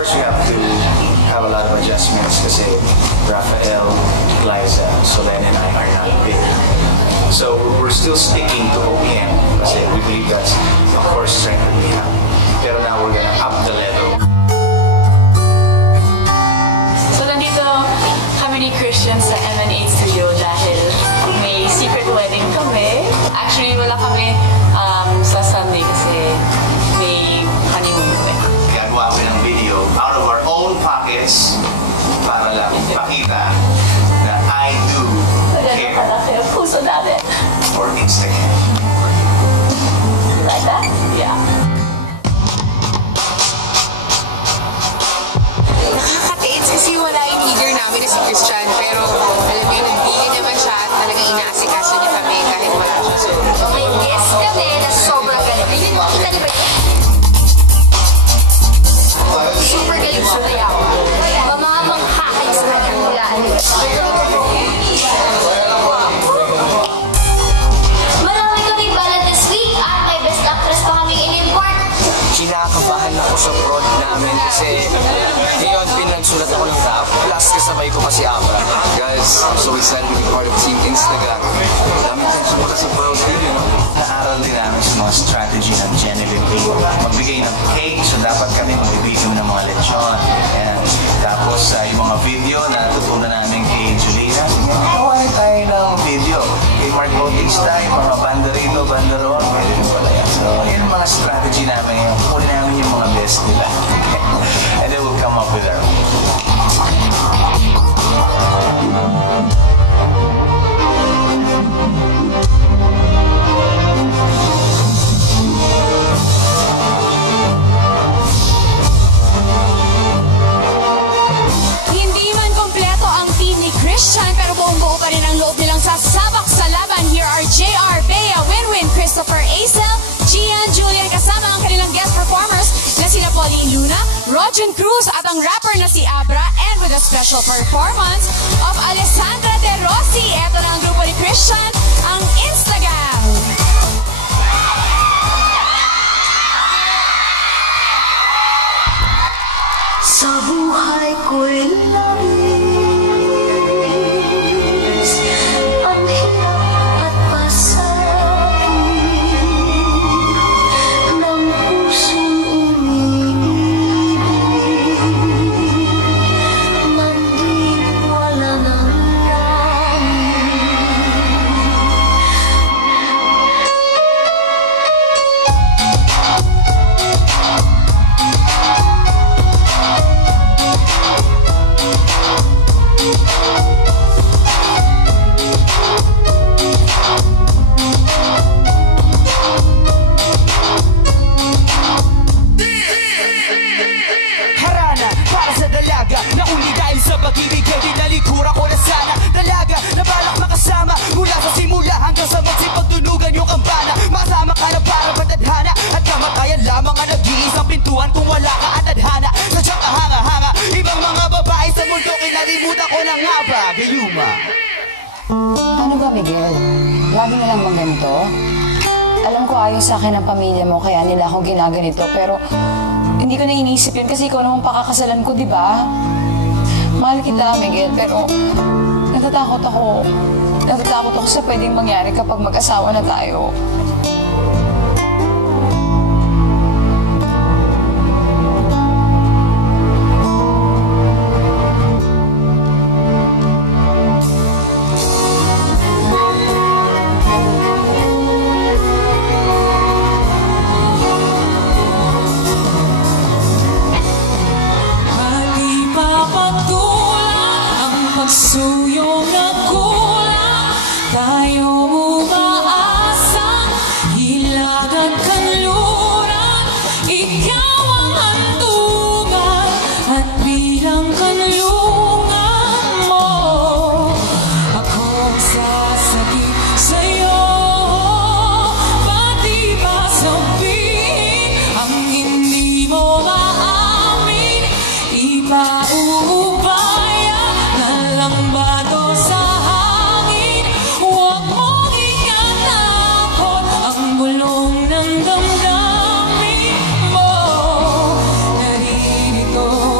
first we have to have a lot of adjustments kasi Rafael, Liza, Solen, and I are not big. So we're still sticking to OPM kasi we believe that's, of course, strength that we have. Pero now we're gonna up the level. So nandito kami ni Christian sa M&A Studio dahil may secret wedding kami. Actually, wala kami sa Sunday kasi may honeymoon kami. Gagawa kami ng video out of our own pockets para lang ipakita na I do care Puso natin. for Instagram. You like that? Yeah. Nakakatains kasi wala yung leader namin na si Christian, pero alam mo yung nagbigay naman siya at talagang inaasikaso niya kami kahit wala siya. So, may guest kami na sobrang galing. Kita niyo ba yun? Super galing sa layaw. Mamamangha kayo sa kanyang hulaan. Marami kami balad this week at may best actress pa kami in-import. Kinakabahan ako sa prod namin kasi ngayon pinagsulat ako ng rap plus kasabay ko pa si Abra. Guys, I'm so excited to be part of Team Instagram. Dami tayong sumunod sa prod team, you know? Naaral din namin sa mga strategy ng Genevieve Cake. Magbigay ng cake, so dapat kami magbibigay ng mga lechon. Ayan. Tapos yung mga video na natutunan namin kay Julina, gawa tayo ng video. Kay Mark Bautista, yung mga banderino, banderon, ganyan pala yan. So, yun ang mga strategy namin ngayon. Kunin namin yung mga best nila. And then we'll come up with our own. Hindi man kompleto ang team ni Christian pero buong-buo pa rin ang loob nilang sasabak sa laban. Here are JR, Bea, Winwin, Christopher, Acel, Gian, Julian kasama ang kanilang guest performers na sina Pauline Luna, Rojan Cruz at ang rapper na si Abra, and with a special performance of Alessandra De Rossi. Ito na ang grupo ni Christian, ang Instagram. Sa buhay ko'y labis ang hirap at pasakit ng pusong umiibig nang di wala ng Harana para sa dalaga na uli dahil sa pag-ibig ay dinalikuran ko na sana. Dalaga na balak makasama mula sa simula hanggang sa magsipagtunugan yung kampana. Masama ka na para matadhana at kamatayan lamang ang nag-iisang pintuan kung wala ka at adhana. Sadyang kahanga-hanga ibang mga babae sa mundo kinalimutan ko na nga ba gayuma. Ano ba, Miguel? Lagi na lang bang ganito? Alam ko ayaw sa akin ang pamilya mo kaya nila ako ginaganito pero hindi ko na iniisip yun kasi ikaw naman pakakasalan ko, di ba? Mahal kita, Miguel, pero natatakot ako. Natatakot ako sa pwedeng mangyari kapag mag-asawa na tayo. Suyong nagkulang, tayo umaasang hilag at kanluran. Ikaw ang hantungan at bilang kanlungan mo, akong sasakit sa'yo. Pati ba sabihin ang hindi mo maamin, ipauubaya lang ba to sa hangin? Huwag mong ikatakot ang bulong ng damdamin mo. Naririto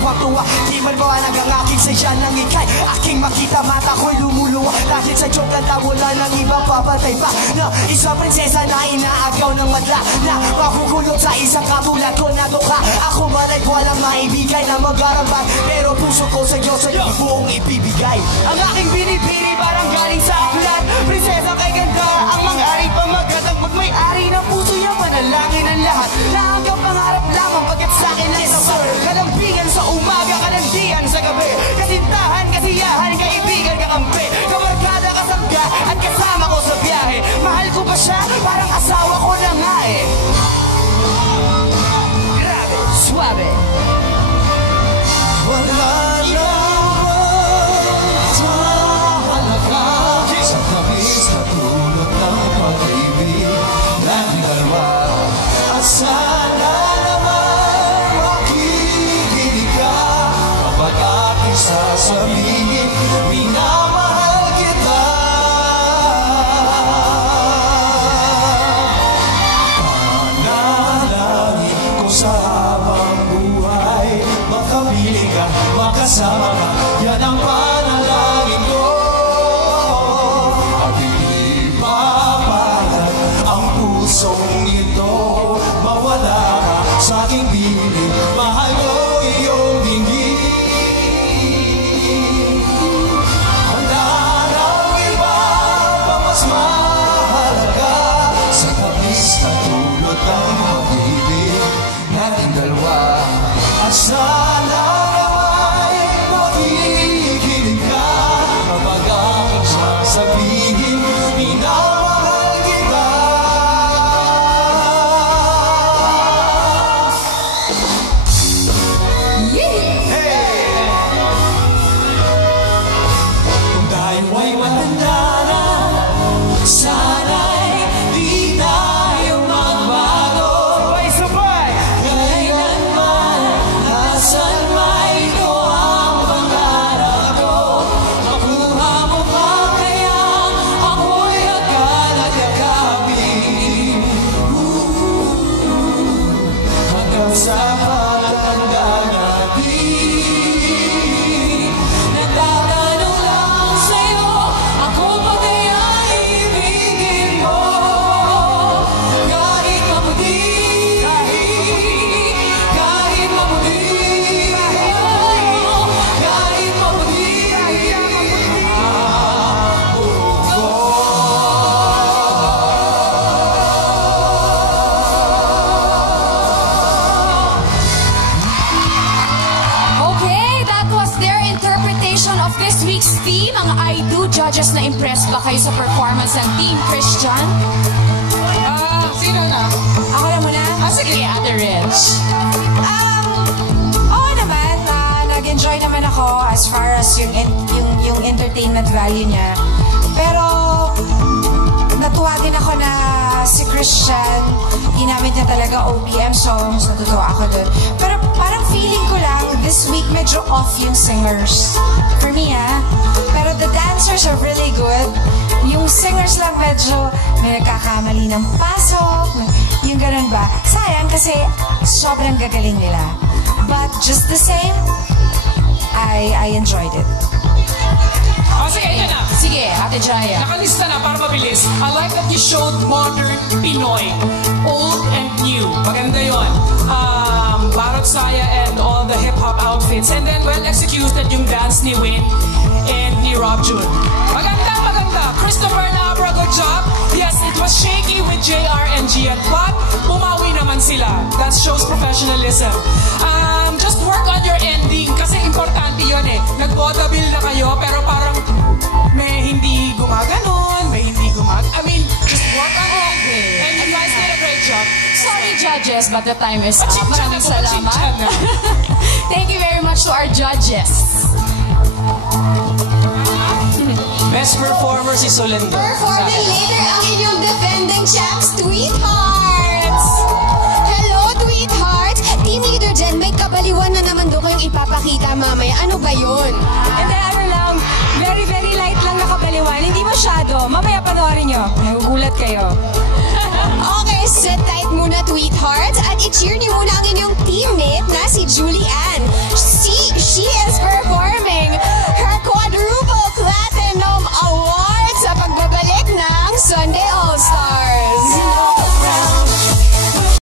tuwang-tuwa. Di man mawalag ang aking saya ng ikay aking makita, mata ko'y lumuluwa. Dahil sa joke lang wala ng ibang papatay pa na isang prinsesa na inaagaw ng madla, na makukulong sa isang katulad ko na dukha. Ako man ay walang maibigay na mag-arambay, pero puso ko sa Diyos ay buong ibibigay. Ang aking binibini parang galing sa aklat, prinsesa kay ganda ang mang-ari pamagat. Ang magmay-ari ng puso niya, manalangin ang lahat na hanggang pangarap lamang pagkat sa akin ay sapat. Kalambingan sa umaga, kalandian sa gabi, kasintahan, kasiyahan, kaibigan, kakampi, kabarkada, kasangga at kasama ko sa biyahe. Mahal ko pa siya, parang asawa ko na nga eh. Grabe, suabe. Wala na halaga sa tamis na tulot ng pag-ibig nating dalawa. At sana naman makikinig ka kapag aking sasabihin, minamahal kita. Panalangin ko sa habang buhay, makapiling ka, makasama ka, yan ang panalangin ko. At hindi papalag ang pusong ito, mawala ka sa aking piling, mahal ko iyong hindi. Wala nang iba pa mas mahalaga sa tamis na tulot ng pag-ibig nating dalawa. At sana naman makikinig ka kapag aking sasabihin, minamahal kita. Kung tayo ay matanda na, sana'y di tayo magbago. Sabay-sabay! Kailanman, asan man ito ang pangarap ko. Makuha mo pa kaya ako'y agad nagkakabing. Hanggang sa pagtanda natin, nagtatanong lang sa'yo, ako ba kaya ibigin mo? Kahit maputi, kahit maputi, kahit maputi, Okay, that was their interpretation of this week's theme. Ang I Do judges, na impressed ba kayo sa performance ng Team Christian? Sino na? Ako na muna? Sige, Ate Rich. Oo naman, nag-enjoy naman ako as far as yung entertainment value niya. Pero, natuwa din ako na si Christian, ginamit niya talaga OPM songs, natutuwa ako dun. Pero parang feeling ko lang, this week medyo off yung singers. For me, Pero the dancers are really good. Yung singers lang medyo may nagkakamali ng pasok, yung ganun ba. Sayang kasi sobrang gagaling nila. But just the same, I enjoyed it. Sige, ito na. Sige, Ate Jaya. Nakalista na para mabilis. I like that you showed modern Pinoy. Old and new. Maganda yun. Barot Saya and all the hip-hop outfits. And then well executed yung dance ni Win and ni Rob June. Maganda, maganda. Christopher Nabra, good job. Yes, it was shaky with JR and Gian, but bumawi naman sila. That shows professionalism. Just work on your ending kasi importante yun eh. Nag-vaudeville na kayo pero parang may hindi gumaganon, may hindi I mean, just work on it. And you guys did a great job. Sorry, judges, but the time is up. Maraming Pachingchan salamat. na. Thank you very much to our judges. Best performer si Solindo. Performing later ang inyong defending champs, Tweethearts! Hello, Tweethearts! Team leader dyan, may kabaliwan na naman doon kayong ipapakita mamaya. Ano ba yun? And then ano lang, very very light lang nakabaliwan. Hindi masyado. Mamaya panoorin nyo. Nagugulat kayo. Okay, sit tight muna, Tweethearts, at i-cheer niyo muna ang